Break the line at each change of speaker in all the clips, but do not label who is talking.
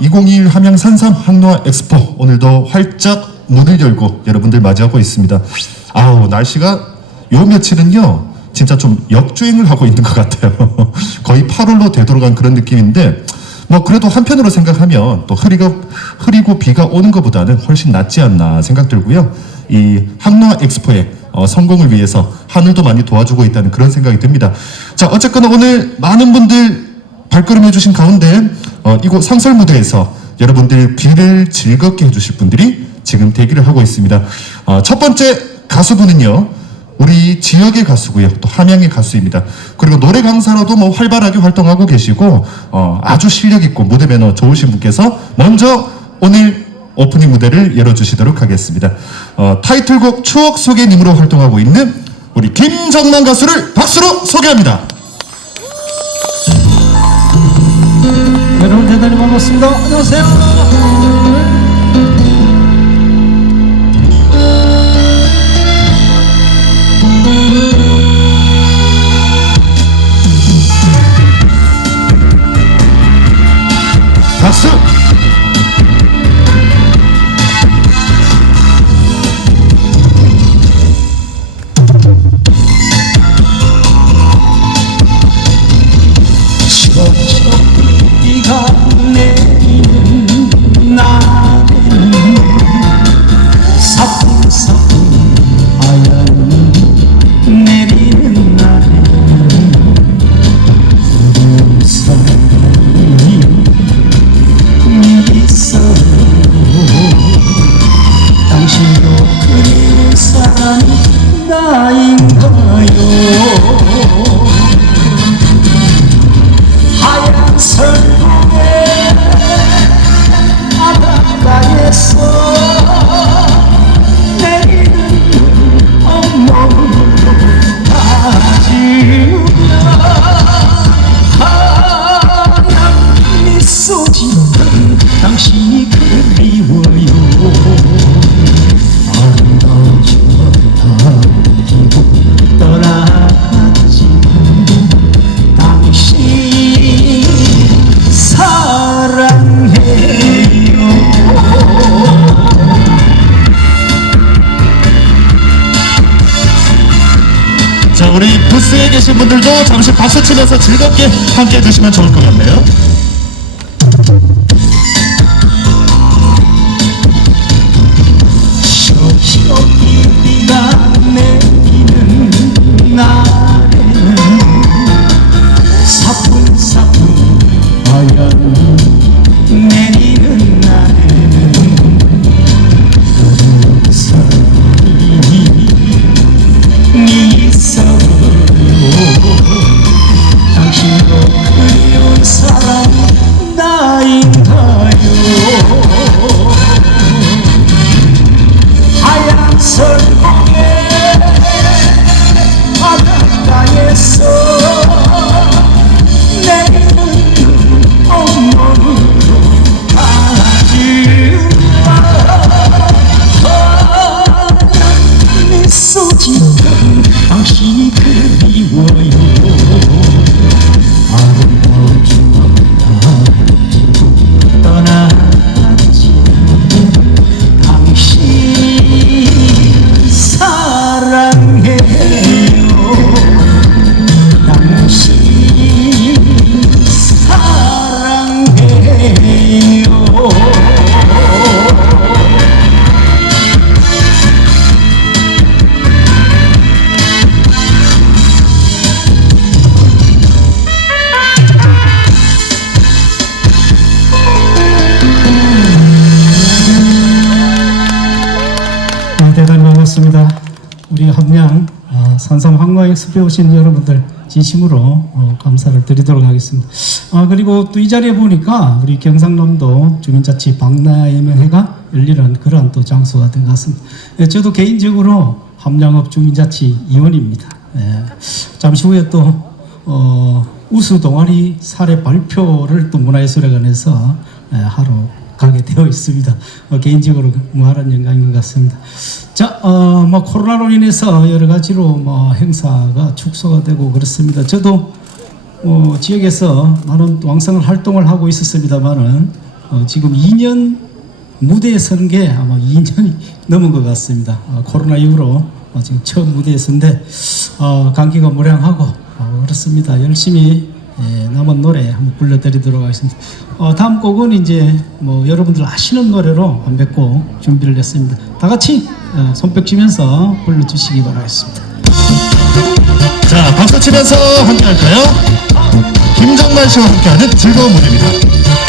아, 2021 함양 산삼 항노화 엑스포 오늘도 활짝 문을 열고 여러분들 맞이하고 있습니다. 아우 날씨가 요 며칠은요 진짜 좀 역주행을 하고 있는 것 같아요. 거의 8월로 되돌아간 그런 느낌인데 뭐 그래도 한편으로 생각하면 또 흐리고 흐리고 비가 오는 것보다는 훨씬 낫지 않나 생각 들고요. 이 항노화 엑스포의 어, 성공을 위해서 하늘도 많이 도와주고 있다는 그런 생각이 듭니다. 자 어쨌거나 오늘 많은 분들 발걸음 해 주신 가운데 어, 이곳 상설 무대에서 여러분들 귀를 즐겁게 해주실 분들이 지금 대기를 하고 있습니다. 어, 첫 번째 가수분은요. 우리 지역의 가수고요. 또 함양의 가수입니다. 그리고 노래 강사로도 뭐 활발하게 활동하고 계시고 어, 아주 실력 있고 무대 매너 좋으신 분께서 먼저 오늘 오프닝 무대를 열어주시도록 하겠습니다. 어, 타이틀곡 추억 소개님으로 활동하고 있는 우리 김정만 가수를 박수로 소개합니다.
대단히 반갑습니다. 안녕하세요. 짓는 당신이 그리워요
자, 우리 부스에 계신 분들도 잠시 박수 치면서 즐겁게 함께 해주시면 좋을 것 같네요.
설국 숲에 오신 여러분들 진심으로 어, 감사를 드리도록 하겠습니다. 아, 그리고 또 이 자리에 보니까 우리 경상남도 주민자치 박람회가 열리는 그런 또 장소가 된 것 같습니다. 예, 저도 개인적으로 함양읍 주민자치 위원입니다. 예, 잠시 후에 또 어, 우수 동아리 사례 발표를 또 문화예술회관에서 예, 하러 가게 되어 있습니다. 어, 개인적으로 무한한 영광인 것 같습니다. 자, 어, 뭐 코로나로 인해서 여러 가지로 뭐 행사가 축소가 되고 그렇습니다. 저도 어, 지역에서 많은 왕성한 활동을 하고 있었습니다만은
어, 지금 2년 무대에 선 게 아마 2년이 넘은 것 같습니다. 어, 코로나 이후로 어, 지금 처음 무대에 선데 어, 감기가 무량하고 어, 그렇습니다. 열심히 예, 남은 노래 한번 불러드리도록 하겠습니다. 어, 다음 곡은 이제 뭐 여러분들 아시는 노래로 한몇곡 준비를 했습니다. 다 같이 어, 손뼉 치면서 불러주시기 바라겠습니다.
자, 박수 치면서 함께 할까요? 김정만 씨와 함께하는 즐거운 무대입니다.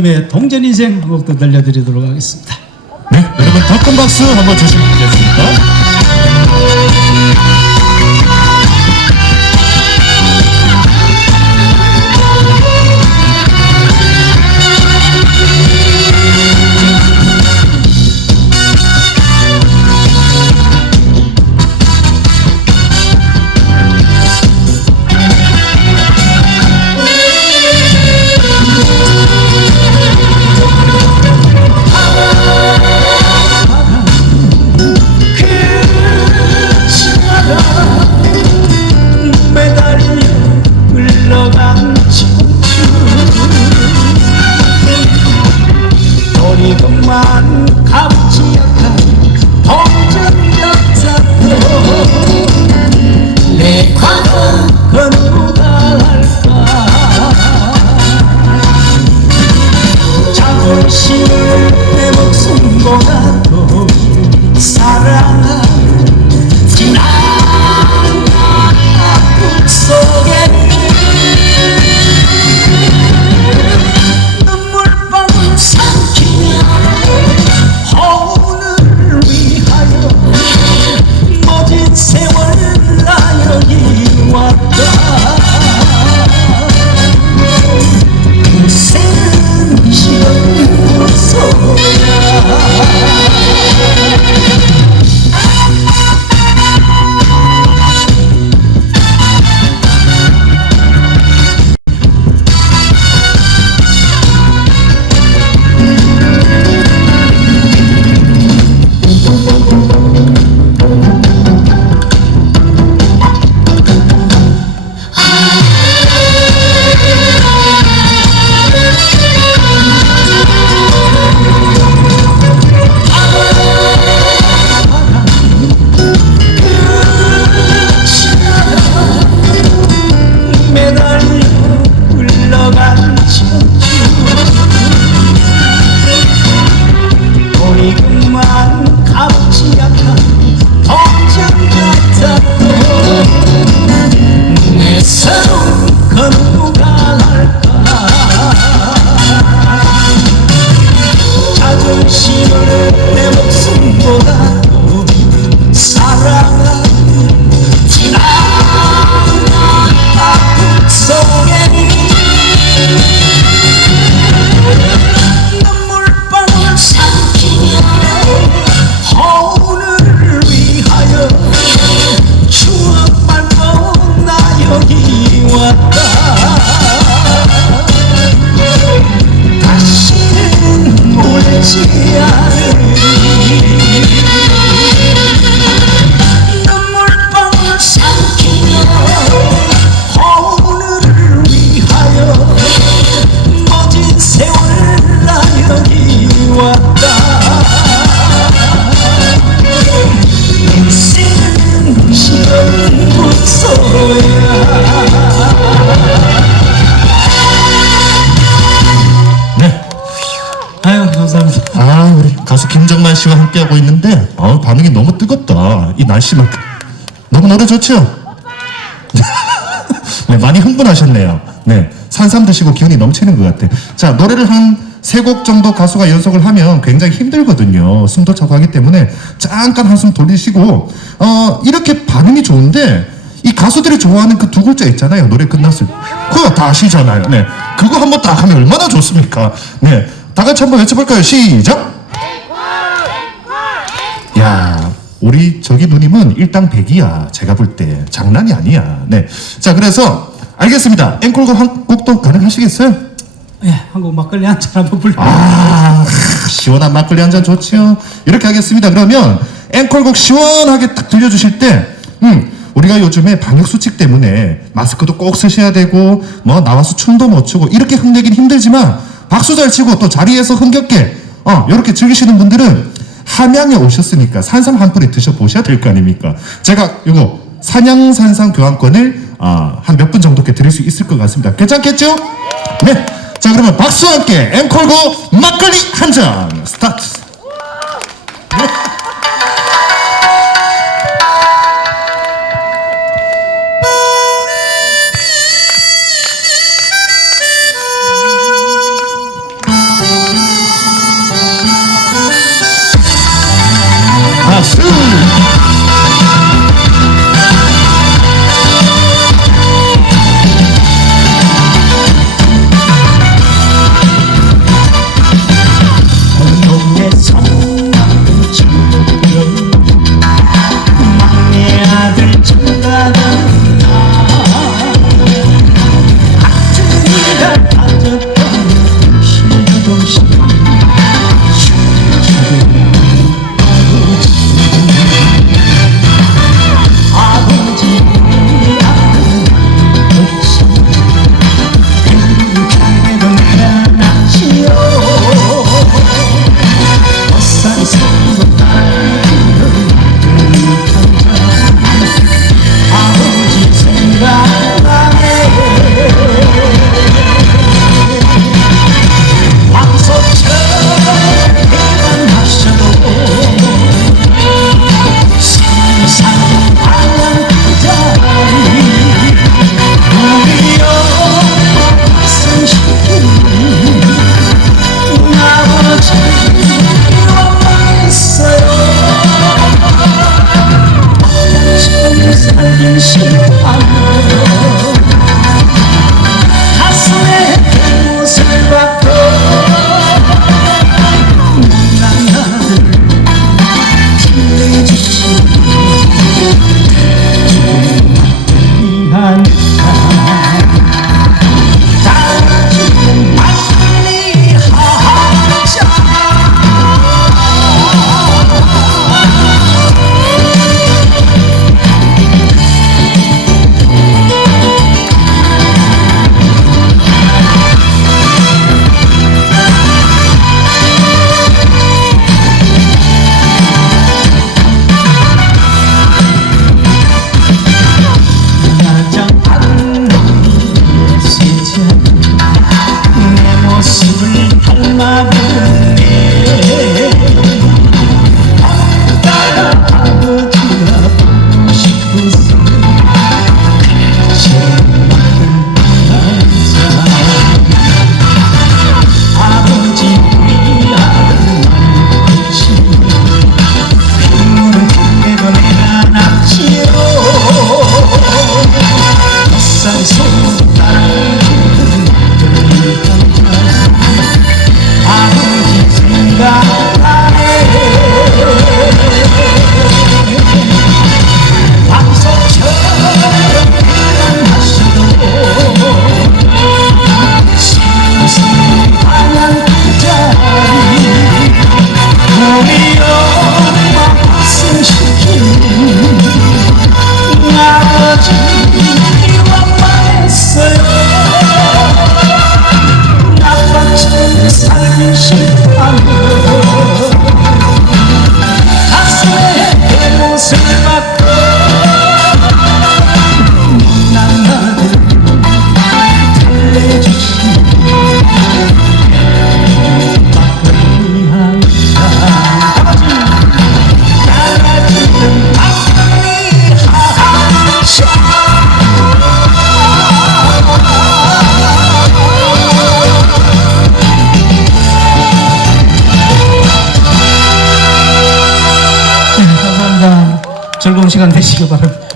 선배님의 동전 인생 한 곡도 들려드리도록 하겠습니다.
네, 여러분 더 큰 박수 한번 주시면 되겠습니다.
김정만 씨와 함께하고 있는데 어, 반응이 너무 뜨겁다. 이 날씨만 너무 노래 좋죠? 네, 많이 흥분하셨네요. 네, 산삼 드시고 기운이 넘치는 것 같아. 자, 노래를 한 세 곡 정도 가수가 연속을 하면 굉장히 힘들거든요. 숨도 차고 하기 때문에 잠깐 한숨 돌리시고 어 이렇게 반응이 좋은데 이 가수들이 좋아하는 그 두 글자 있잖아요. 노래 끝났을 때. 그거 다 아시잖아요. 네, 그거 한번 딱 하면 얼마나 좋습니까? 네, 다 같이 한번 외쳐볼까요? 시작. 야, 우리 저기 누님은 일당백이야. 제가 볼 때 장난이 아니야. 네. 자, 그래서 알겠습니다. 앵콜곡 한 곡도 가능하시겠어요?
예, 한국 막걸리 한 잔 한번 불러.
아, 시원한 막걸리 한 잔 좋지요. 이렇게 하겠습니다. 그러면 앵콜곡 시원하게 딱 들려주실 때, 음, 우리가 요즘에 방역 수칙 때문에 마스크도 꼭 쓰셔야 되고, 뭐 나와서 춤도 못 추고 이렇게 흥내긴 힘들지만 박수 잘 치고 또 자리에서 흥겹게, 어, 이렇게 즐기시는 분들은 함양에 오셨으니까 산삼 한 뿌리 드셔 보셔야 될 거 아닙니까? 제가 이거 산양 산삼 교환권을 아, 한몇 분 정도께 드릴 수 있을 것 같습니다. 괜찮겠죠? 네. 자, 그러면 박수와 함께 앵콜고 막걸리 한 잔 스타트.
시간 되시기 바랍니다.